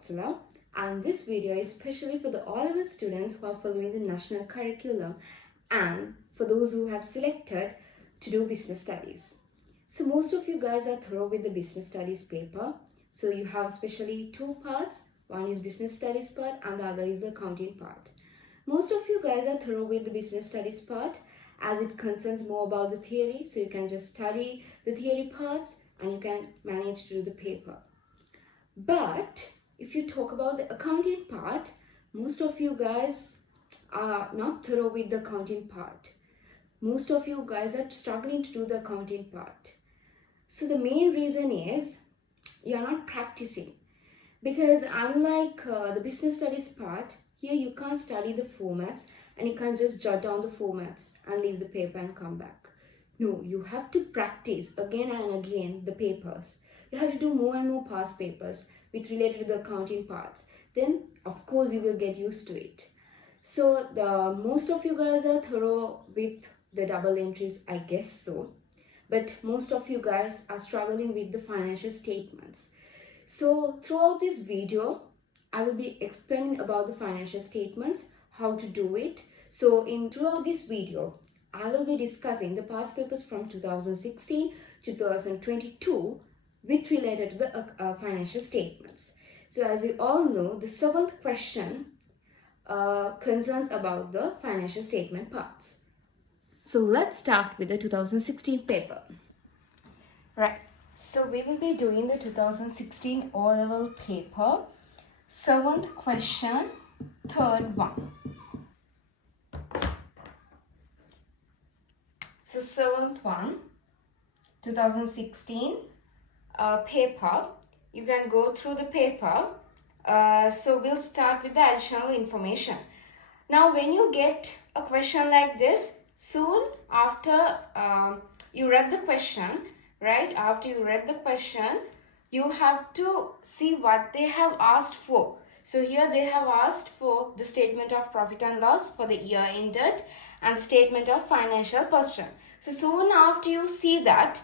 Vatsala, and this video is especially for the Olevel students who are following the national curriculum and for those who have selected to do business studies. So most of you guys are thorough with the business studies paper. So you have especially two parts. One is business studies part and the other is the accounting part. Most of you guys are thorough with the business studies part as it concerns more about the theory. So you can just study the theory parts and you can manage to do the paper. But if you talk about the accounting part, most of you guys are not thorough with the accounting part. Most of you guys are struggling to do the accounting part. So the main reason is you are not practicing. Because unlike the business studies part, here you can't study the formats and you can't just jot down the formats and leave the paper and come back. No, you have to practice again and again the papers. You have to do more and more past papers with related to the accounting parts. Then, of course, you will get used to it. So, most of you guys are thorough with the double entries, I guess so. But most of you guys are struggling with the financial statements. So, throughout this video, I will be explaining about the financial statements, how to do it. So, throughout this video, I will be discussing the past papers from 2016 to 2022 with related to the financial statements. So as you all know, the 7th question concerns about the financial statement parts. So let's start with the 2016 paper. Right, so we will be doing the 2016 O-level paper, 7th question, 3rd one. So 7th one, 2016 paper. You can go through the paper. So we'll start with the additional information. Now when you get a question like this, soon after you read the question, right? After you read the question, you have to see what they have asked for. So here they have asked for the statement of profit and loss for the year ended and the statement of financial position. So soon after you see that,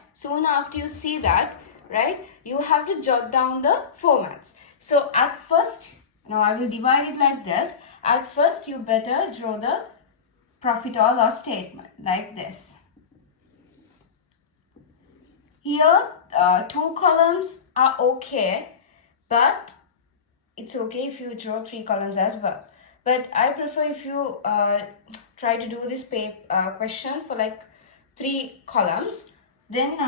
right, you have to jot down the formats. So at first, now I will divide it like this. At first, you better draw the profit or loss statement like this. Here, 2 columns are okay, but it's okay if you draw 3 columns as well. But I prefer if you try to do this question for like 3 columns. Then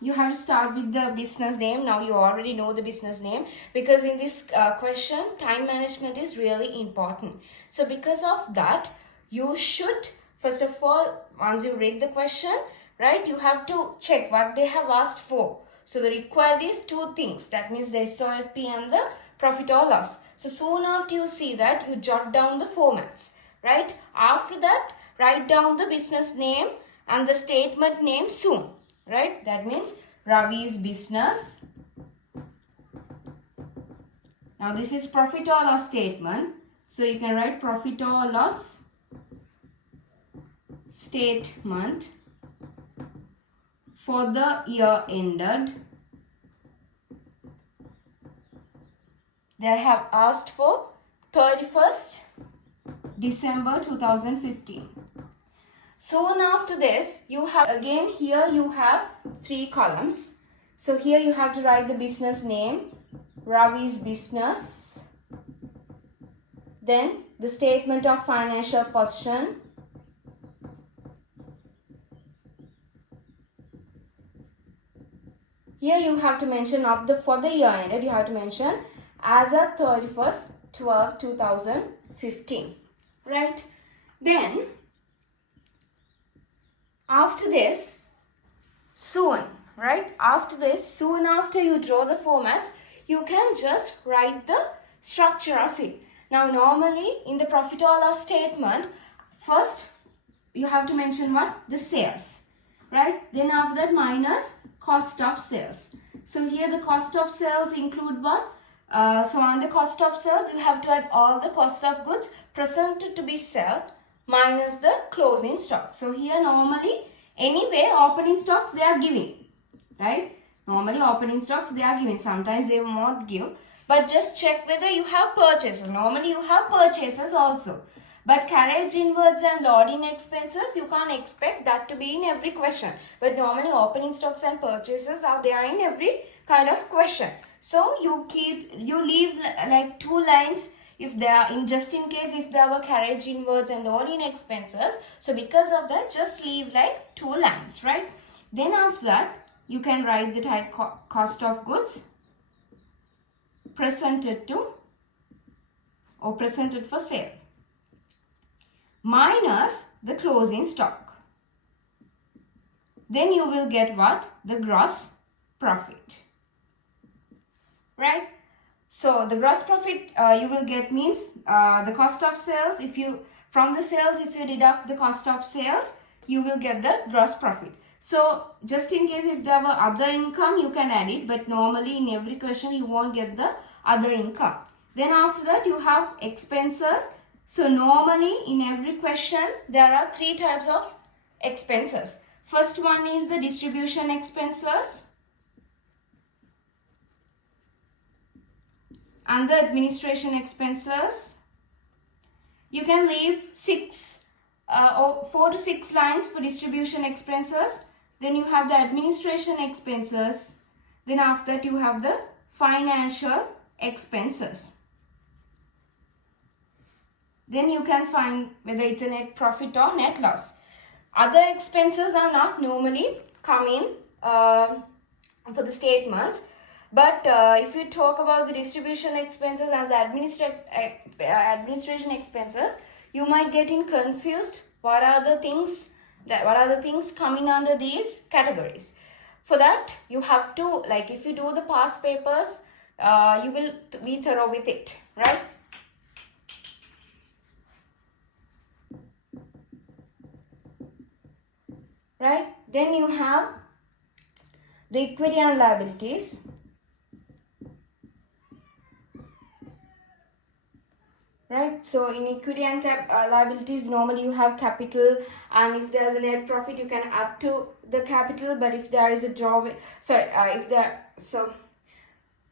you have to start with the business name. Now you already know the business name because in this question, time management is really important. So because of that, you should, first of all, once you read the question, right, you have to check what they have asked for. So the required is 2 things. That means the SOFP and the profit or loss. So soon after you see that, you jot down the formats, right? After that, write down the business name and the statement name soon. Right, that means Ravi's business. Now this is profit or loss statement. So you can write profit or loss statement for the year ended. They have asked for 31st December 2015. Soon after this, you have again here you have 3 columns. So here you have to write the business name, Ravi's business. Then the statement of financial position. Here you have to mention for the year ended, you have to mention as a 31st 12 2015. Right? Then after this, soon after you draw the formats, you can just write the structure of it. Now normally in the profit or loss statement, first you have to mention what? The sales, right? Then after that minus cost of sales. So here the cost of sales include what? So on the cost of sales, you have to add all the cost of goods presented to be sold minus the closing stock. So here normally, anyway, opening stocks they are giving, right? Normally opening stocks they are giving. Sometimes they will not give. But just check whether you have purchases. Normally you have purchases also. But carriage inwards and loading expenses, you can't expect that to be in every question. But normally opening stocks and purchases are there in every kind of question. So you leave like 2 lines if they are just in case if there were carriage inwards and loading expenses. So because of that, just leave like 2 lines, right? Then after that, you can write the type cost of goods presented to or presented for sale minus the closing stock. Then you will get what? The gross profit. Right? So the gross profit you will get means the cost of sales. From the sales, if you deduct the cost of sales, you will get the gross profit. So just in case if there were other income, you can add it, but normally in every question you won't get the other income. Then after that you have expenses. So normally in every question there are 3 types of expenses. First one is the distribution expenses and the administration expenses. You can leave 4 to 6 lines for distribution expenses. Then you have the administration expenses. Then after that you have the financial expenses. Then you can find whether it's a net profit or net loss. Other expenses are not normally come in for the statements. But if you talk about the distribution expenses and the administration expenses, you might get confused. What are the things coming under these categories? For that, you have to, like if you do the past papers, you will be thorough with it, right? Right? Then you have the equity and liabilities. Right? So in equity and liabilities, normally you have capital, and if there's a net profit, you can add to the capital. But if there is a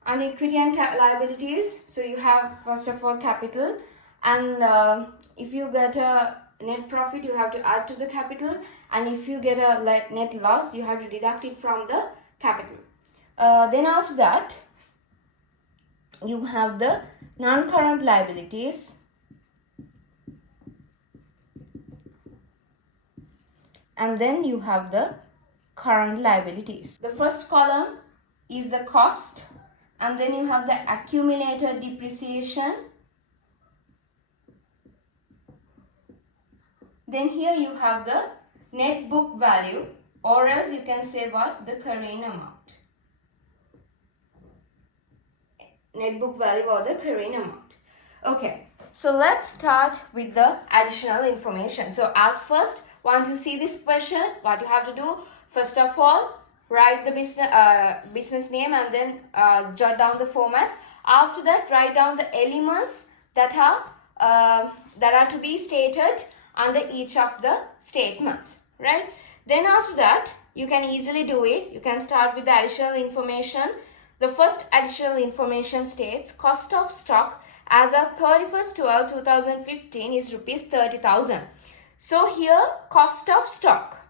on equity and liabilities, so you have first of all capital, and if you get a net profit, you have to add to the capital, and if you get a net loss, you have to deduct it from the capital. Then after that, you have the non-current liabilities, and then you have the current liabilities. The first column is the cost, and then you have the accumulated depreciation. Then here you have the net book value, or else you can say what? The carrying amount. Net book value or the carrying amount. Okay, so let's start with the additional information. So at first, once you see this question, what you have to do, first of all, write the business name and then jot down the formats. After that, write down the elements that are to be stated under each of the statements, right? Then after that, you can easily do it. You can start with the additional information. The first additional information states cost of stock as of 31st/12/2015 is rupees 30,000. So here cost of stock,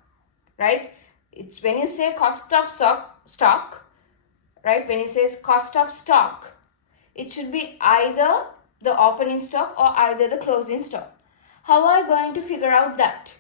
right? It's when you say cost of stock, right? When you say cost of stock, it should be either the opening stock or either the closing stock. How are you going to figure out that?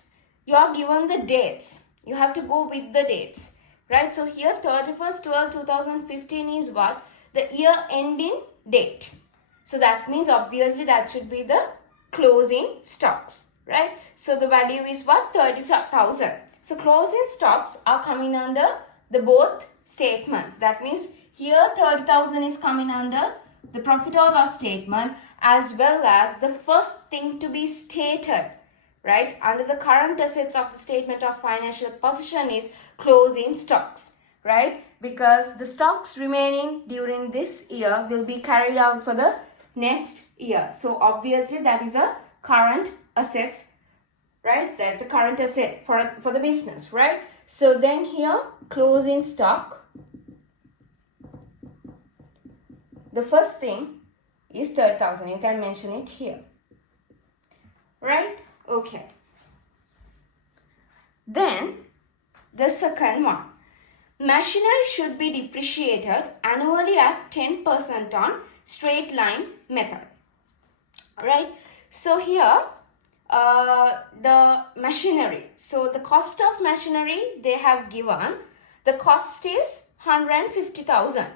You are given the dates. You have to go with the dates. Right, so here 31st/12/2015 is what? The year ending date. So that means obviously that should be the closing stocks, right? So the value is what? 30,000. So closing stocks are coming under the both statements. That means here 30,000 is coming under the profit or loss statement, as well as the first thing to be stated, right, under the current assets of the statement of financial position is closing stocks, right? Because the stocks remaining during this year will be carried out for the next year. So obviously that is a current assets, right? That's a current asset for the business, right? So then here closing stock, the first thing is 30,000. You can mention it here. Right? Okay. Then the second one. Machinery should be depreciated annually at 10% on straight line method. Right? So here the machinery. So the cost of machinery they have given. The cost is 150,000.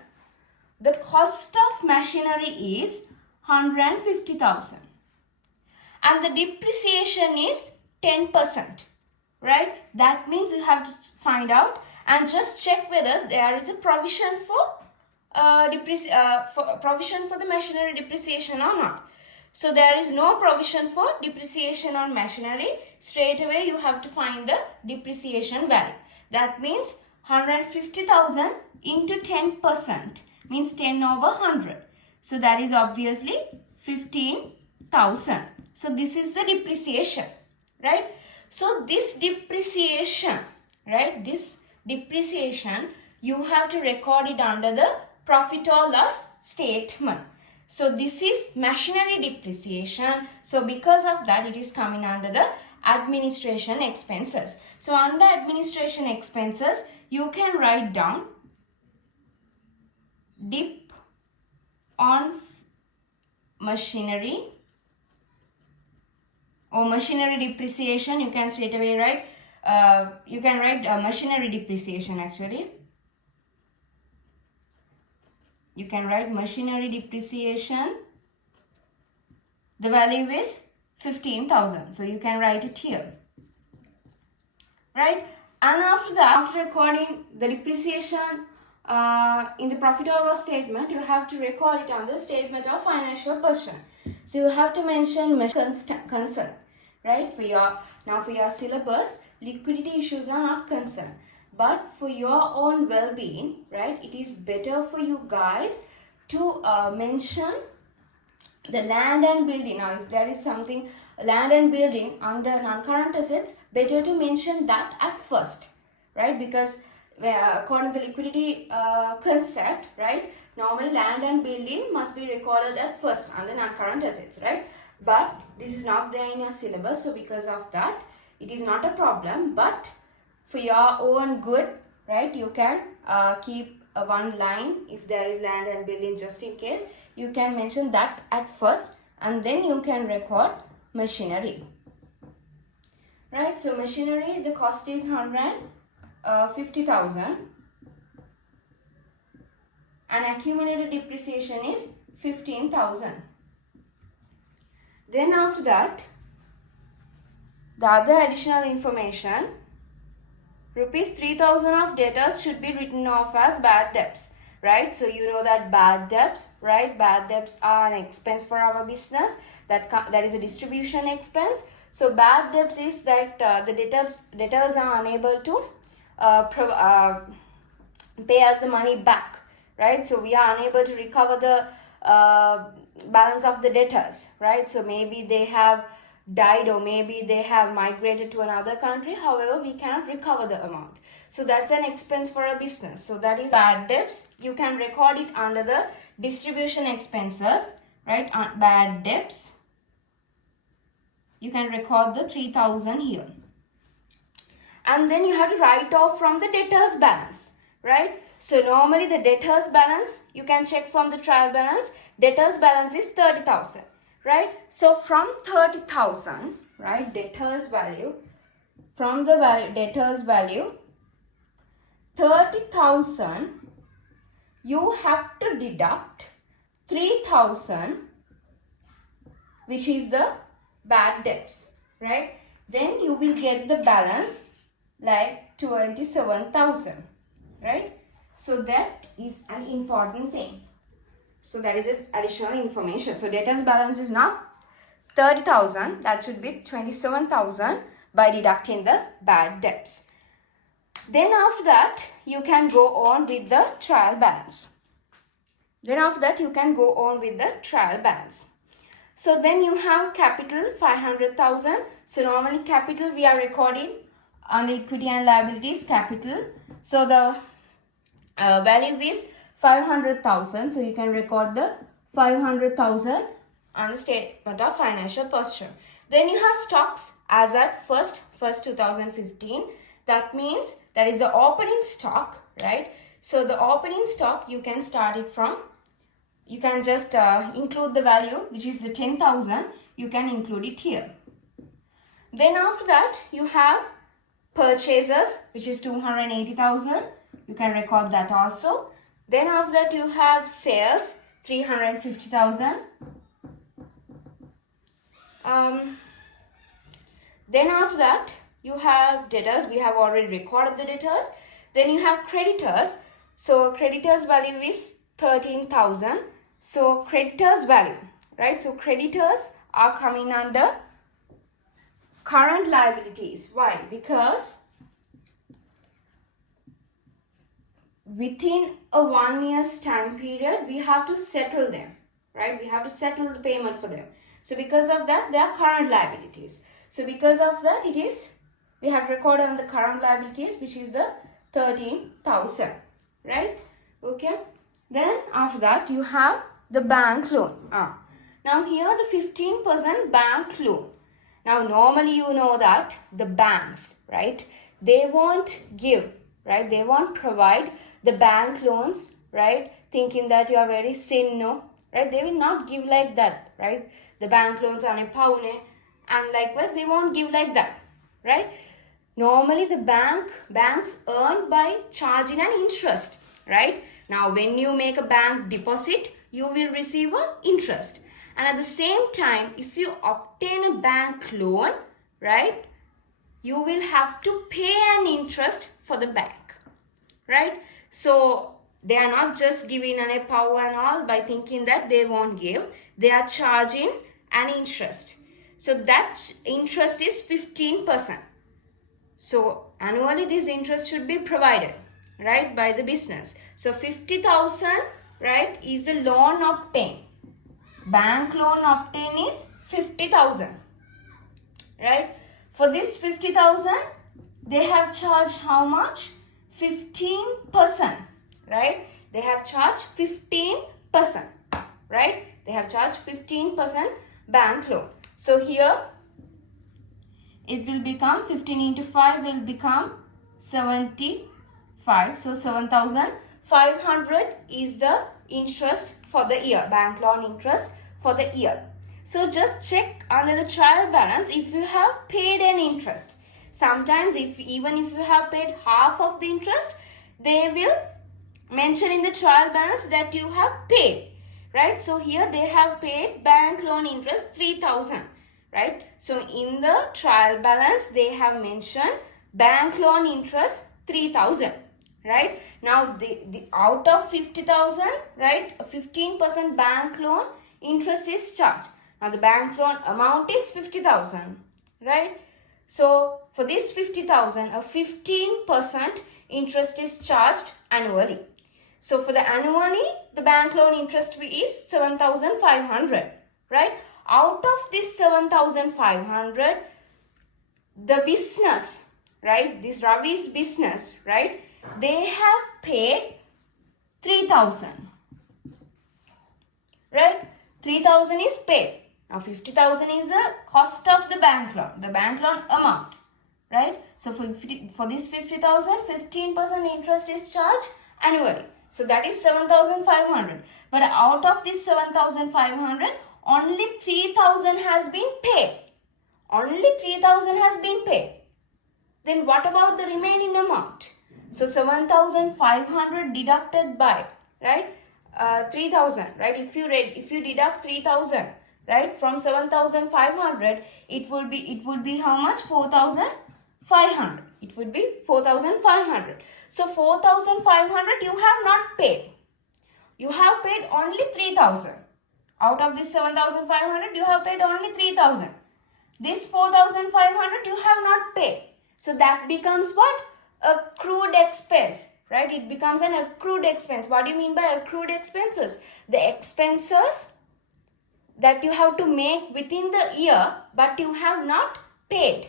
The cost of machinery is 150,000. And the depreciation is 10%. Right? That means you have to find out and just check whether there is a provision for provision for the machinery depreciation or not. So there is no provision for depreciation on machinery. Straight away you have to find the depreciation value. That means 150,000 into 10% means 10 over 100. So that is obviously 15,000. So this is the depreciation, right? So this depreciation, right? This depreciation, you have to record it under the profit or loss statement. So this is machinery depreciation. So because of that, it is coming under the administration expenses. So under administration expenses, you can write down dip on machinery or machinery depreciation. You can straight away write, you can write machinery depreciation actually. You can write machinery depreciation. The value is 15,000. So you can write it here. Right? And after that, after recording the depreciation in the profit or loss statement, you have to record it on the statement of financial position. So you have to mention concern. Right? For your syllabus, liquidity issues are not concerned. But for your own well-being, right, it is better for you guys to mention the land and building. Now, if there is something land and building under non-current assets, better to mention that at first, right? Because according to the liquidity concept, right, normally land and building must be recorded at first under non-current assets, right? But this is not there in your syllabus, so because of that, it is not a problem. But for your own good, right, you can keep one line if there is land and building, just in case. You can mention that at first and then you can record machinery. Right, so machinery, the cost is 150,000 and accumulated depreciation is 15,000. Then after that, the other additional information, rupees 3,000 of debtors should be written off as bad debts, right? So you know that bad debts, right? Bad debts are an expense for our business. That is a distribution expense. So bad debts is that the debtors are unable to pay us the money back, right? So we are unable to recover the balance of the debtors, right? So maybe they have died or maybe they have migrated to another country. However, we cannot recover the amount. So that's an expense for a business. So that is bad debts. You can record it under the distribution expenses, right? Bad debts. You can record the 3,000 here. And then you have to write off from the debtors balance, right? So normally the debtors balance, you can check from the trial balance. Debtors balance is 30,000. Right, so from 30,000, right, debtors value, from the debtors value, 30,000, you have to deduct 3,000, which is the bad debts, right? Then you will get the balance like 27,000, right? So that is an important thing. So that is an additional information. So debtors balance is not 30,000. That should be 27,000 by deducting the bad debts. Then after that, you can go on with the trial balance. So then you have capital 500,000. So normally capital we are recording on equity and liabilities capital. So the value is 500,000. So you can record the 500,000 on the statement of financial position. Then you have stocks as at 1st 2015. That means that is the opening stock, right? So the opening stock, you can start it from, you can just include the value, which is the 10,000. You can include it here. Then after that, you have purchases, which is 280,000. You can record that also. Then after that, you have sales, 350,000. Then after that, you have debtors. We have already recorded the debtors. Then you have creditors. So creditors value is 13,000. So creditors value, right? So creditors are coming under current liabilities. Why? Because within a 1 year's time period, we have to settle them, right? We have to settle the payment for them. So because of that, they are current liabilities. So because of that, it is, we have recorded on the current liabilities, which is the 13,000, right? Okay. Then after that, you have the bank loan. Now here the 15% bank loan. Now normally you know that the banks, right, they won't give, right, they won't provide the bank loans, right, thinking that you are very sin, no, right, they will not give like that, right, the bank loans are a paune, and likewise they won't give like that, right. Normally the banks earn by charging an interest, right. Now when you make a bank deposit, you will receive a interest. And at the same time, if you obtain a bank loan, right, you will have to pay an interest for the bank, right? So they are not just giving an power and all by thinking that they won't give. They are charging an interest. So that interest is 15%. So annually this interest should be provided, right, by the business. So 50,000, right, is the loan obtained. Bank loan obtained is 50,000, right? For this 50,000, they have charged how much? 15%, right? They have charged 15%, right? They have charged 15% bank loan. So here, it will become 15 into 5 will become 75. So 7,500 is the interest for the year, bank loan interest for the year. So just check under the trial balance if you have paid an interest. Sometimes even if you have paid half of the interest, they will mention in the trial balance that you have paid, right? So here they have paid bank loan interest 3,000, right? So in the trial balance, they have mentioned bank loan interest 3,000. Right? Now, the out of 50,000, right, 15% bank loan interest is charged. Now, the bank loan amount is 50,000, right? So, for this 50,000, a 15% interest is charged annually. So, for the annually, the bank loan interest is 7,500, right? Out of this 7,500, the business, right, this Ravi's business, right, they have paid 3,000, right? 3,000 is paid. Now 50,000 is the cost of the bank loan amount, right? So for this 50,000, 15% interest is charged annually. So that is 7,500. But out of this 7,500, only 3,000 has been paid. Only 3,000 has been paid. Then what about the remaining amount? So 7,500 deducted by, right, 3,000, right? If you deduct 3,000, right, from 7,500, it would be how much? 4,500. It would be 4,500. So 4,500 you have not paid. You have paid only 3,000. Out of this 7,500, you have paid only 3,000. This 4,500 you have not paid. So that becomes what? Accrued expense, right? It becomes an accrued expense. What do you mean by accrued expenses? The expenses that you have to make within the year, but you have not paid,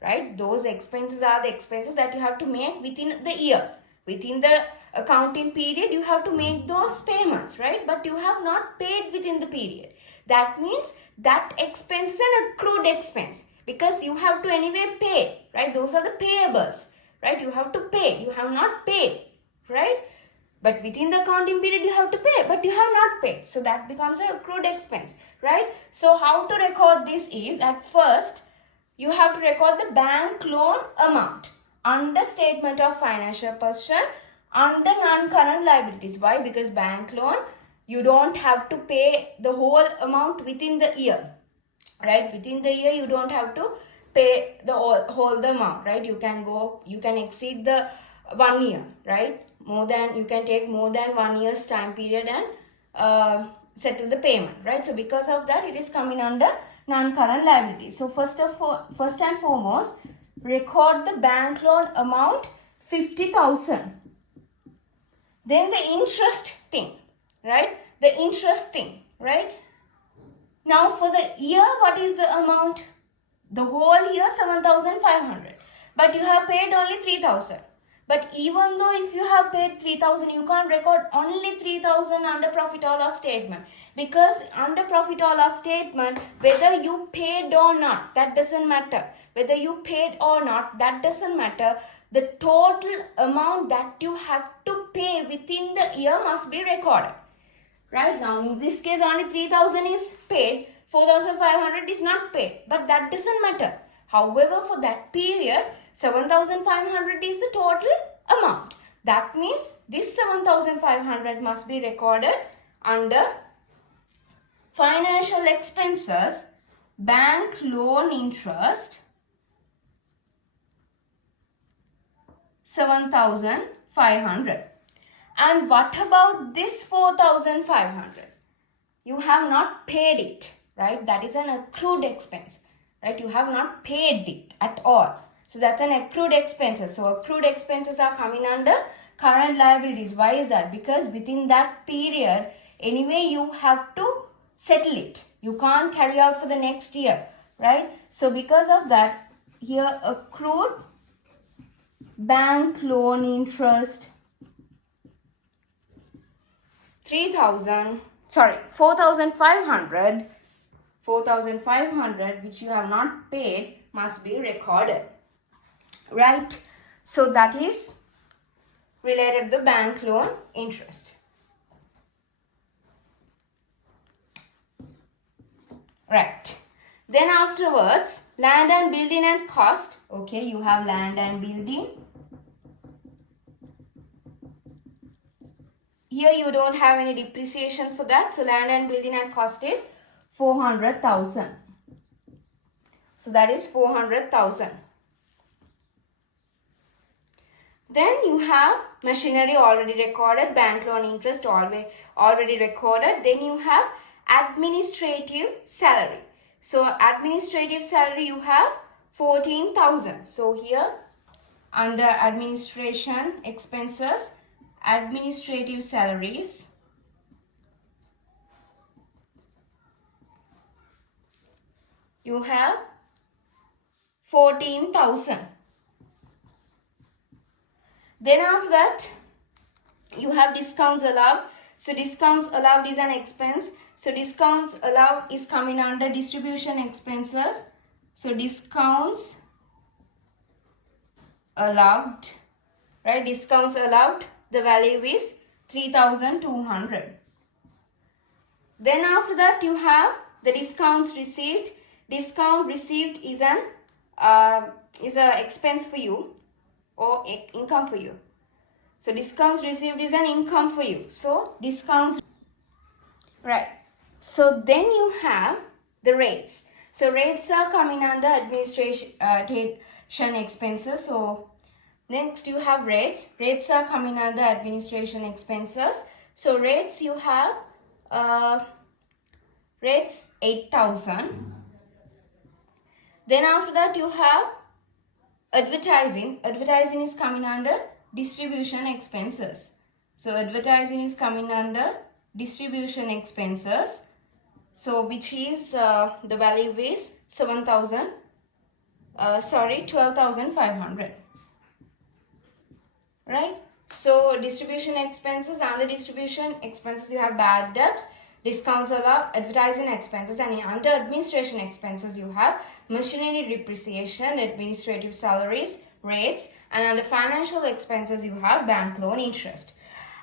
right? Those expenses are the expenses that you have to make within the year, Within the accounting period, you have to make those payments, right? But you have not paid within the period. That means that expense is an accrued expense because you have to anyway pay, right? Those are the payables, right? You have to pay. You have not paid, right? But within the accounting period, you have to pay, but you have not paid. So that becomes an accrued expense, right? So how to record this is, at first, you have to record the bank loan amount under statement of financial position under non-current liabilities. Why? Because bank loan, you don't have to pay the whole amount within the year, right? Within the year, you don't have to pay the whole the amount, right? You can exceed the 1 year, right? You can take more than 1 year's time period and settle the payment, right? So because of that, it is coming under non-current liability. So first and foremost, record the bank loan amount 50,000. Then the interest thing, right? The interest thing, right? Now for the year, what is the amount? The whole year 7,500. But you have paid only 3,000. But even though if you have paid 3,000, you can't record only 3,000 under profit or loss statement. Because under profit or loss statement, whether you paid or not, that doesn't matter. Whether you paid or not, that doesn't matter. The total amount that you have to pay within the year must be recorded. Right now, in this case, only 3,000 is paid, 4,500 is not paid, but that doesn't matter. However, for that period, 7,500 is the total amount. That means this 7,500 must be recorded under financial expenses, bank loan interest, 7,500. And what about this 4,500? You have not paid it, right? That is an accrued expense, right? You have not paid it at all. So that's an accrued expenses. So accrued expenses are coming under current liabilities. Why is that? Because within that period, anyway, you have to settle it. You can't carry out for the next year, right? So because of that, here accrued bank loan interest 4,500 which you have not paid must be recorded, right? So that is related to the bank loan interest, right? Then afterwards, land and building and cost. Okay, you have land and building. Here you don't have any depreciation for that. So land and building and cost is 400,000. So that is 400,000. Then you have machinery already recorded, bank loan interest already recorded. Then you have administrative salary. So administrative salary you have 14,000. So here under administration expenses, administrative salaries, you have 14,000. Then after that, you have discounts allowed. So discounts allowed is an expense. So discounts allowed is coming under distribution expenses. So discounts allowed, right? Discounts allowed, the value is 3,200. Then after that, you have the discounts received. Discount received is an expense for you or income for you. So discounts received is an income for you. So discounts, right? So then you have the rates. So rates are coming under administration expenses. So next you have rates. Rates are coming under administration expenses. So rates you have rates 8,000. Then after that you have advertising. Advertising is coming under distribution expenses. So advertising is coming under distribution expenses. So which is the value is 12,500. Right? So distribution expenses, under distribution expenses you have bad debts, discounts allowed, advertising expenses, and under administration expenses you have machinery depreciation, administrative salaries, rates, and under financial expenses you have bank loan interest.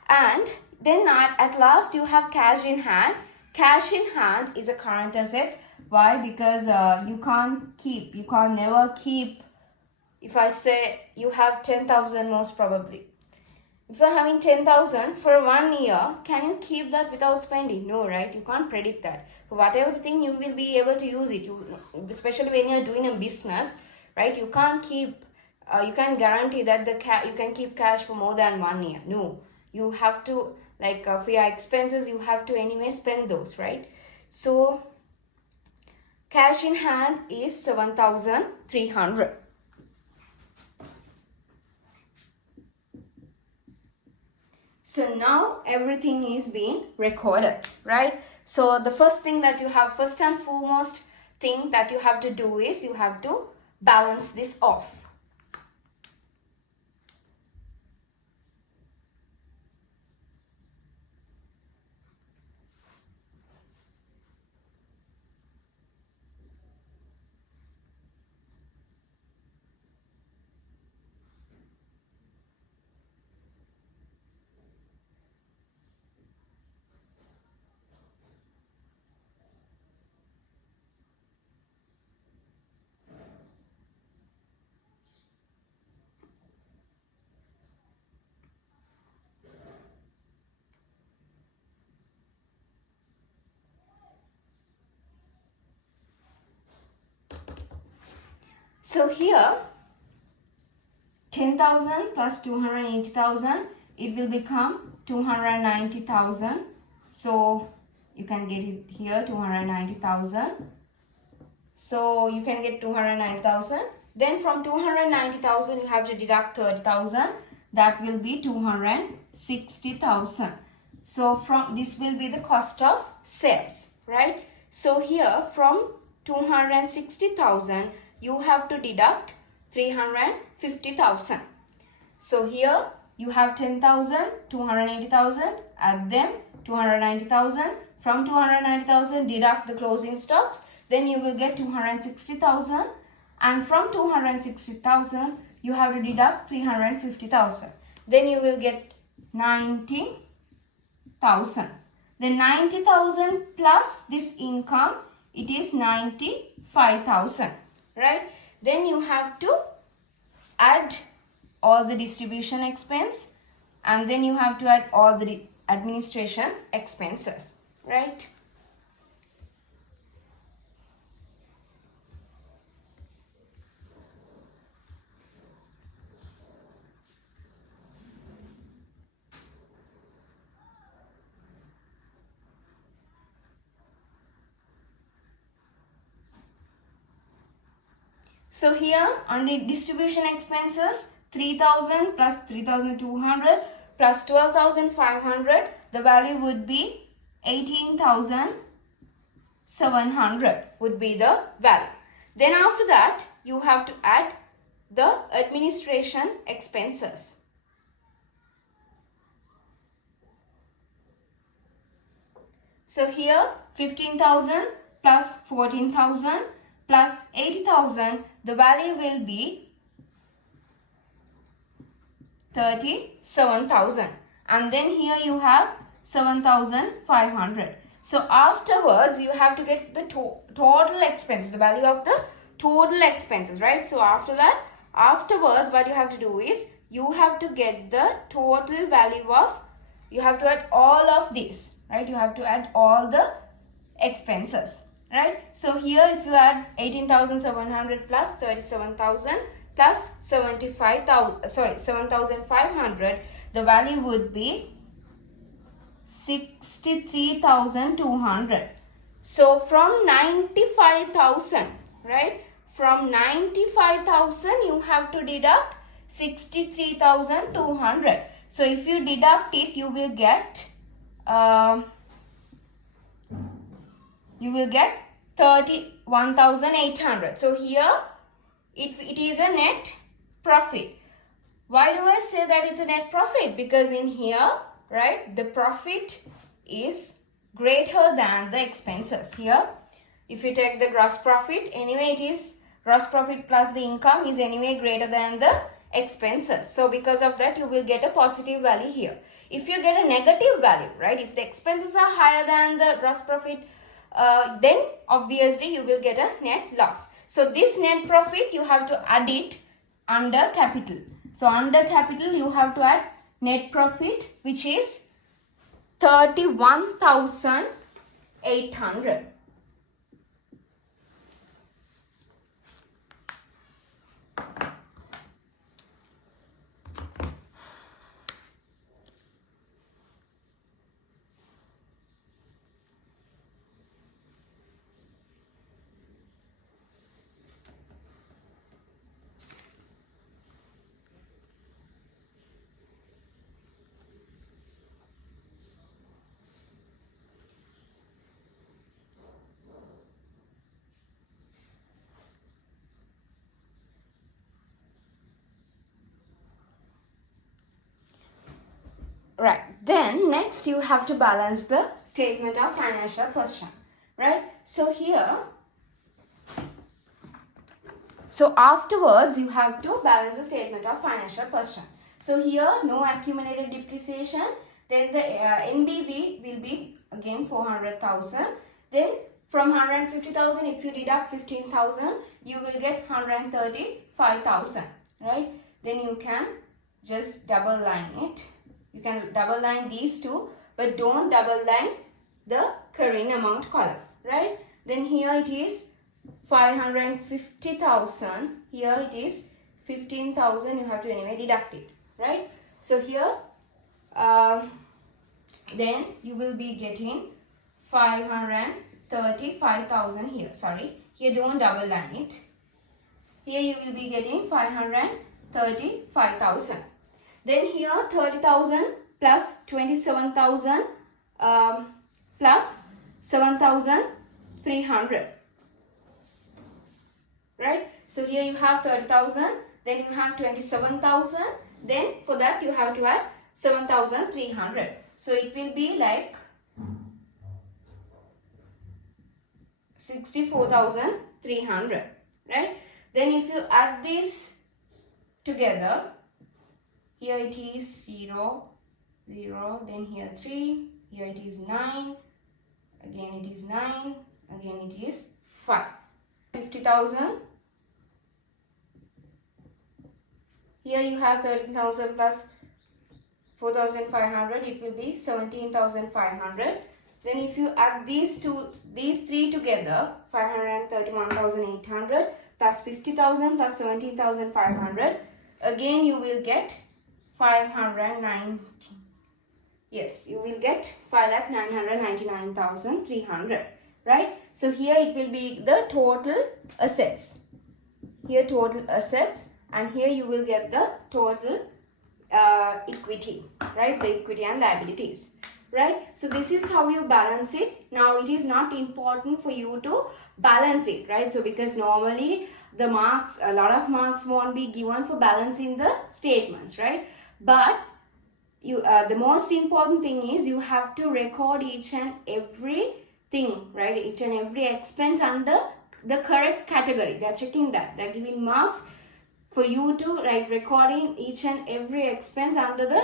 And then at last you have cash in hand. Cash in hand is a current asset. Why? Because you can't never keep. If I say you have 10,000, most probably. If you're having 10,000 for 1 year, can you keep that without spending? No, right? You can't predict that. For whatever the thing, you will be able to use it. Especially when you're doing a business, right? You can't keep, you can't guarantee that you can keep cash for more than 1 year. No, you have to, like for your expenses, you have to anyway spend those, right? So, cash in hand is 7,300. So now everything is being recorded, right? So the first and foremost thing that you have to do is you have to balance this off. So here 10,000 plus 280,000, it will become 290,000. So you can get it here 290,000. So you can get 290,000. Then from 290,000 you have to deduct 30,000. That will be 260,000. So from this will be the cost of sales, right? So here from 260,000 you have to deduct 350,000. So here you have 10,000, 280,000, add them 290,000. From 290,000 deduct the closing stocks, then you will get 260,000, and from 260,000 you have to deduct 350,000. Then you will get 90,000. Then 90,000 plus this income, it is 95,000, right? Then you have to add all the distribution expense, and then you have to add all the administration expenses, right? So here on the distribution expenses, 3,000 plus 3,200 plus 12,500, the value would be 18,700 would be the value. Then after that, you have to add the administration expenses. So here 15,000 plus 14,000 plus 80,000, the value will be 37,000, and then here you have 7,500. So afterwards you have to get the total expense, the value of the total expenses, right? So afterwards what you have to do is you have to get the total value of, you have to add all of these, right? You have to add all the expenses, right? So here if you add 18,700 plus 37,000 plus 7,500, the value would be 63,200. So from 95,000, right? From 95,000 you have to deduct 63,200. So if you deduct it, you will get 31,800. So here it is a net profit. Why do I say that it's a net profit? Because in here, right, the profit is greater than the expenses. Here, if you take the gross profit, anyway it is gross profit plus the income is anyway greater than the expenses. So because of that, you will get a positive value here. If you get a negative value, right, if the expenses are higher than the gross profit, then obviously you will get a net loss. So this net profit, you have to add it under capital. So under capital, you have to add net profit, which is 31,800. Right, then next you have to balance the statement of financial position, right? So here, so afterwards you have to balance the statement of financial position. So here no accumulated depreciation, then the NBV will be again 400,000. Then from 150,000, if you deduct 15,000, you will get 135,000, right? Then you can just double line it. You can double line these two, but don't double line the current amount column, right? Then here it is 550,000. Here it is 15,000. You have to anyway deduct it, right? So here, then you will be getting 535,000 here. Sorry, here don't double line it. Here you will be getting 535,000. Then here 30,000 plus 27,000 plus 7,300. Right? So here you have 30,000, then you have 27,000, then for that you have to add 7,300. So it will be like 64,300, right? Then if you add this together, here it is 0, 0, then here 3, here it is 9, again it is 9, again it is 5. 50,000. Here you have 13,000 plus 4,500, it will be 17,500. Then if you add these three together, 531,800 plus 50,000 plus 17,500, again you will get 590. Yes, you will get 5,999,300, right? So here it will be the total assets. Here total assets, and here you will get the total equity, right? The equity and liabilities, right? So this is how you balance it. Now it is not important for you to balance it, right? So because normally the marks, a lot of marks won't be given for balancing the statements, right? But you, the most important thing is you have to record each and every thing, right? Each and every expense under the correct category. They are checking that. They are giving marks for you to recording each and every expense under the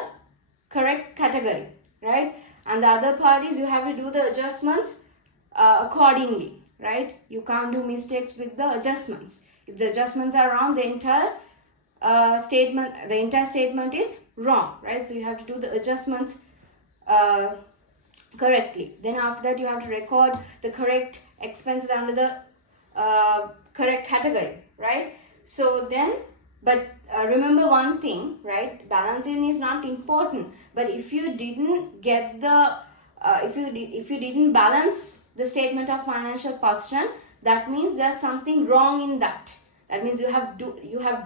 correct category, right? And the other part is you have to do the adjustments accordingly, right? You can't do mistakes with the adjustments. If the adjustments are wrong, the entire statement is wrong, right? So you have to do the adjustments correctly. Then after that you have to record the correct expenses under the correct category, right? So then, but remember one thing, right? Balancing is not important, but if you didn't get the if you didn't balance the statement of financial position, that means there's something wrong in that. That means you have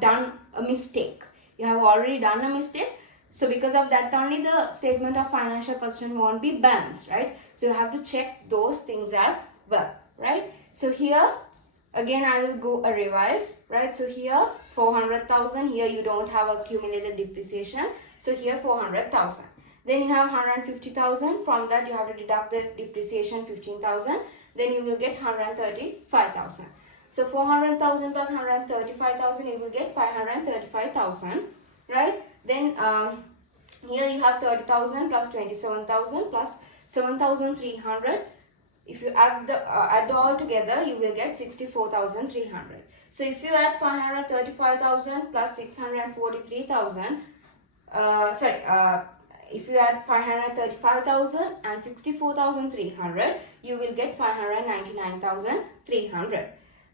done a mistake. You have already done a mistake. So because of that only the statement of financial position won't be balanced, right? So you have to check those things as well, right? So here again I will go a revise, right? So here 400,000. Here you don't have accumulated depreciation, so here 400,000. Then you have 150,000. From that you have to deduct the depreciation 15,000. Then you will get 135,000. So 400,000 plus 135,000, you will get 535,000, right? Then here you have 30,000 plus 27,000 plus 7,300. If you add all together, you will get 64,300. So if you add 535,000 plus 643,000, if you add 535,000 and 64,300, you will get 599,300.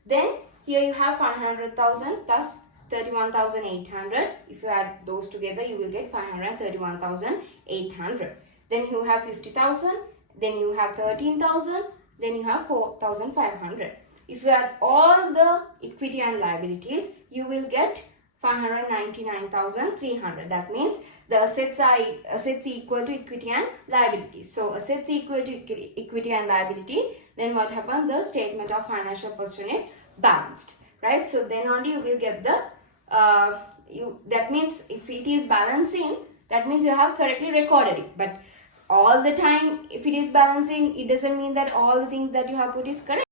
Then here you have 500,000 plus 31,800. If you add those together, you will get 531,800. Then you have 50,000. Then you have 13,000. Then you have 4,500. If you add all the equity and liabilities, you will get 599,300. That means the assets equal to equity and liabilities. So assets equal to equity and liability. Then what happened? The statement of financial position is balanced, right? So then only you will get the that means if it is balancing, that means you have correctly recorded it. But all the time, if it is balancing, it doesn't mean that all the things that you have put is correct.